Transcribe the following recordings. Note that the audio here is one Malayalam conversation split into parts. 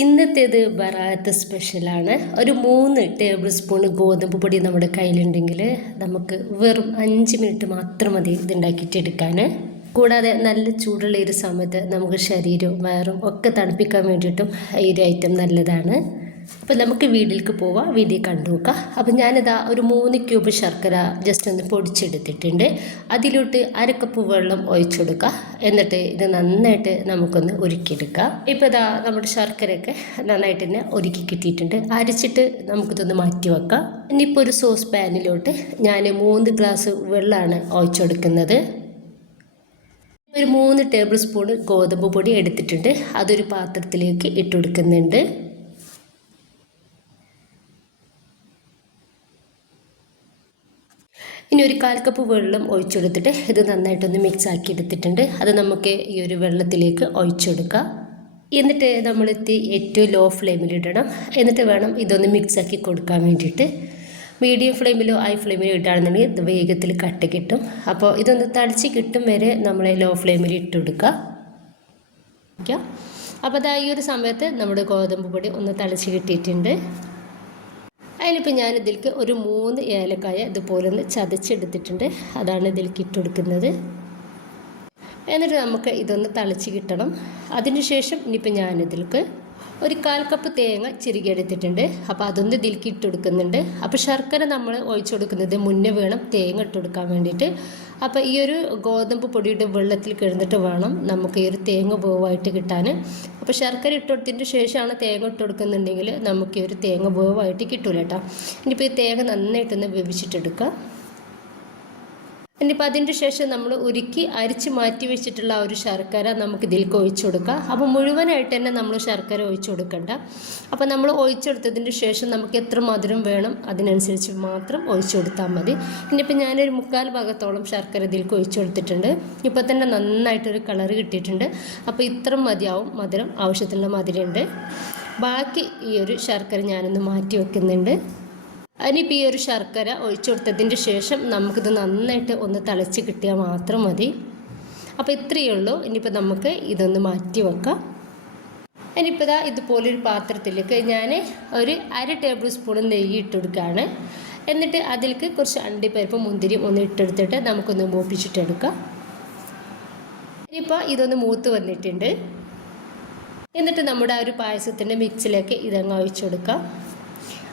ഇന്നത്തേത് ബറാത്ത് സ്പെഷ്യലാണ്. ഒരു 3 ടേബിൾ സ്പൂൺ ഗോതമ്പ് പൊടി നമ്മുടെ കയ്യിലുണ്ടെങ്കിൽ നമുക്ക് വെറും 5 മിനിറ്റ് മാത്രം മതി ഇതുണ്ടാക്കിയിട്ടെടുക്കാൻ. കൂടാതെ നല്ല ചൂടുള്ള ഒരു സമയത്ത് നമുക്ക് ശരീരവും വയറും ഒക്കെ തണുപ്പിക്കാൻ വേണ്ടിയിട്ടും ഈ ഒരു ഐറ്റം നല്ലതാണ്. അപ്പോൾ നമുക്ക് വീട്ടിലേക്ക് പോവാം, വീഡിയോ കണ്ടു നോക്കാം. അപ്പോൾ ഞാനിതാ ഒരു 3 ക്യൂബ് ശർക്കര ജസ്റ്റ് ഒന്ന് പൊടിച്ചെടുത്തിട്ടുണ്ട്. അതിലോട്ട് 1 കപ്പ് വെള്ളം ഒഴിച്ചു കൊടുക്കുക. എന്നിട്ട് ഇത് നന്നായിട്ട് നമുക്കൊന്ന് ഉരുക്കിയെടുക്കാം. ഇപ്പോൾ ഇതാ നമ്മുടെ ശർക്കരയൊക്കെ നന്നായിട്ട് തന്നെ ഉരുക്കി കിട്ടിയിട്ടുണ്ട്. അരച്ചിട്ട് നമുക്കിതൊന്ന് മാറ്റി വെക്കാം. ഇനിയിപ്പോൾ ഒരു സോസ് പാനിലോട്ട് ഞാൻ 3 ഗ്ലാസ് വെള്ളമാണ് ഒഴിച്ചു കൊടുക്കുന്നത്. ഒരു 3 ടേബിൾ സ്പൂൺ ഗോതമ്പ് പൊടി എടുത്തിട്ടുണ്ട്. അതൊരു പാത്രത്തിലേക്ക് ഇട്ട് കൊടുക്കുന്നുണ്ട്. ഇനി ഒരു 1/4 കപ്പ് വെള്ളം ഒഴിച്ചെടുത്തിട്ട് ഇത് നന്നായിട്ടൊന്ന് മിക്സ് ആക്കി എടുത്തിട്ടുണ്ട്. അത് നമുക്ക് ഈ ഒരു വെള്ളത്തിലേക്ക് ഒഴിച്ചെടുക്കാം. എന്നിട്ട് നമ്മൾ ഏറ്റവും ലോ ഫ്ലെയിമിലിടണം. എന്നിട്ട് വേണം ഇതൊന്ന് മിക്സ് ആക്കി കൊടുക്കാൻ വേണ്ടിയിട്ട്. മീഡിയം ഫ്ലെയിമിലോ ഹൈ ഫ്ലെയിമിലോ ഇട്ടാണെന്നുണ്ടെങ്കിൽ ഇത് വേഗത്തിൽ കട്ട് കിട്ടും. അപ്പോൾ ഇതൊന്ന് തളിച്ച് കിട്ടും വരെ നമ്മൾ ലോ ഫ്ലെയിമിൽ ഇട്ട് കൊടുക്കുക. അപ്പോൾ അതാ ഈ ഒരു സമയത്ത് നമ്മുടെ ഗോതമ്പ് പൊടി ഒന്ന് തളിച്ച് കിട്ടിയിട്ടുണ്ട്. അതിനിപ്പോൾ ഞാനിതിലേക്ക് ഒരു 3 ഏലക്കായ ഇതുപോലെ ഒന്ന് ചതച്ചെടുത്തിട്ടുണ്ട്. അതാണ് ഇതിലേക്ക് ഇട്ട് കൊടുക്കുന്നത്. എന്നിട്ട് നമുക്ക് ഇതൊന്ന് തളിച്ച് കിട്ടണം. അതിനുശേഷം ഇനിയിപ്പോൾ ഞാനിതിലേക്ക് ഒരു 1/4 കപ്പ് തേങ്ങ ചിരുകിയെടുത്തിട്ടുണ്ട്. അപ്പോൾ അതൊന്ന് ഇതിലേക്ക് ഇട്ട് കൊടുക്കുന്നുണ്ട്. അപ്പോൾ ശർക്കര നമ്മൾ ഒഴിച്ചു കൊടുക്കുന്നത് മുന്നേ വേണം തേങ്ങ ഇട്ട് കൊടുക്കാൻ വേണ്ടിയിട്ട്. അപ്പോൾ ഈ ഒരു ഗോതമ്പ് പൊടിയുടെ വെള്ളത്തിൽ കിടന്നിട്ട് വേണം നമുക്ക് ഈ ഒരു തേങ്ങ വേവായിട്ട് കിട്ടാൻ. അപ്പോൾ ശർക്കര ഇട്ട് കൊടുത്തതിന് ശേഷമാണ് തേങ്ങ ഇട്ട് കൊടുക്കുന്നുണ്ടെങ്കിൽ നമുക്ക് ഈ ഒരു തേങ്ങ വേവായിട്ട് കിട്ടൂല കേട്ടോ. ഇനിയിപ്പോൾ ഈ തേങ്ങ നന്നായിട്ടൊന്ന് വേവിച്ചിട്ടെടുക്കുക. ഇനിയിപ്പോൾ അതിൻ്റെ ശേഷം നമ്മൾ ഉരുക്കി അരിച്ച് മാറ്റി വെച്ചിട്ടുള്ള ആ ഒരു ശർക്കര നമുക്ക് ഇതിലേക്ക് ഒഴിച്ചു കൊടുക്കാം. അപ്പോൾ മുഴുവനായിട്ട് തന്നെ നമ്മൾ ശർക്കര ഒഴിച്ചു കൊടുക്കണ്ട. അപ്പോൾ നമ്മൾ ഒഴിച്ചെടുത്തതിൻ്റെ ശേഷം നമുക്ക് എത്ര മധുരം വേണം അതിനനുസരിച്ച് മാത്രം ഒഴിച്ചു കൊടുത്താൽ മതി. ഇനിയിപ്പോൾ ഞാനൊരു 3/4 ഭാഗത്തോളം ശർക്കര ഇതിലേക്ക് ഒഴിച്ചു കൊടുത്തിട്ടുണ്ട്. ഇപ്പോൾ തന്നെ നന്നായിട്ടൊരു കളർ കിട്ടിയിട്ടുണ്ട്. അപ്പോൾ ഇത്ര മതിയാവും മധുരം, ആവശ്യത്തിനുള്ള മധുരമുണ്ട്. ബാക്കി ഈ ഒരു ശർക്കര ഞാനൊന്ന് മാറ്റി വെക്കുന്നുണ്ട്. അതിനിപ്പോൾ ഈ ഒരു ശർക്കര ഒഴിച്ചു കൊടുത്തതിൻ്റെ ശേഷം നമുക്കിത് നന്നായിട്ട് ഒന്ന് തിളച്ച് കിട്ടിയാൽ മാത്രം മതി. അപ്പോൾ ഇത്രയേ ഉള്ളൂ. ഇനിയിപ്പോൾ നമുക്ക് ഇതൊന്ന് മാറ്റി വെക്കാം. ഇനിയിപ്പോൾ ഇതുപോലൊരു പാത്രത്തിലേക്ക് ഞാൻ ഒരു 1/2 ടേബിൾ സ്പൂൺ നെയ്യ് ഇട്ട് കൊടുക്കുകയാണ്. എന്നിട്ട് അതിലേക്ക് കുറച്ച് അണ്ടിപ്പരിപ്പ് മുന്തിരി ഒന്ന് ഇട്ടെടുത്തിട്ട് നമുക്കൊന്ന് മൂപ്പിച്ചിട്ടെടുക്കാം. ഇനിയിപ്പോൾ ഇതൊന്ന് മൂത്ത് വന്നിട്ടുണ്ട്. എന്നിട്ട് നമ്മുടെ ആ ഒരു പായസത്തിൻ്റെ മിക്സിലേക്ക് ഇതങ്ങ് ഒഴിച്ചു കൊടുക്കാം.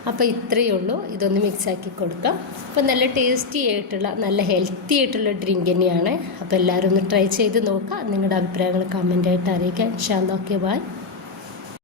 അപ്പോൾ ഇത്രയേ ഉള്ളൂ. ഇതൊന്ന് മിക്സാക്കി കൊടുക്കാം. അപ്പോൾ നല്ല ടേസ്റ്റി ആയിട്ടുള്ള നല്ല ഹെൽത്തി ആയിട്ടുള്ള ഡ്രിങ്ക് തന്നെയാണ്. അപ്പോൾ എല്ലാവരും ഒന്ന് ട്രൈ ചെയ്ത് നോക്കുക. നിങ്ങളുടെ അഭിപ്രായങ്ങൾ കമൻ്റായിട്ട് അറിയിക്കാം. ഇൻഷാ അല്ലാഹ്. Okay, by.